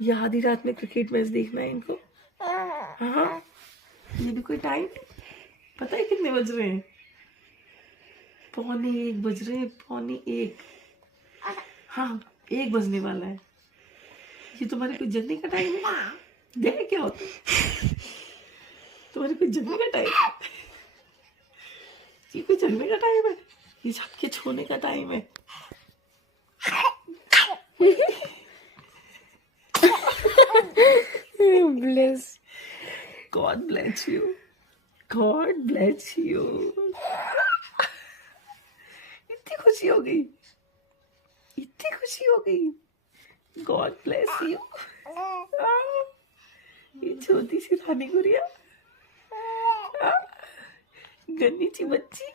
ये आधी रात में क्रिकेट मैच देखना है इनको। हाँ, ये भी कोई टाइम है? पता है कितने बज रहे हैं? 1:45 बज रहे हैं, 1:45। हाँ, 1 बजने वाला है। ये तुम्हारे कोई जगने का टाइम है? देख क्या होता है, तुम्हारे कोई जगने का टाइम है? ये कोई जगने का टाइम है? ये झपके छोड़ने का टाइम है। Bless. God bless you. God bless you. इतनी खुशी हो गई, इतनी खुशी हो गई। God bless you. ये छोटी सी रानी गुड़िया, गन्नी ची बच्ची।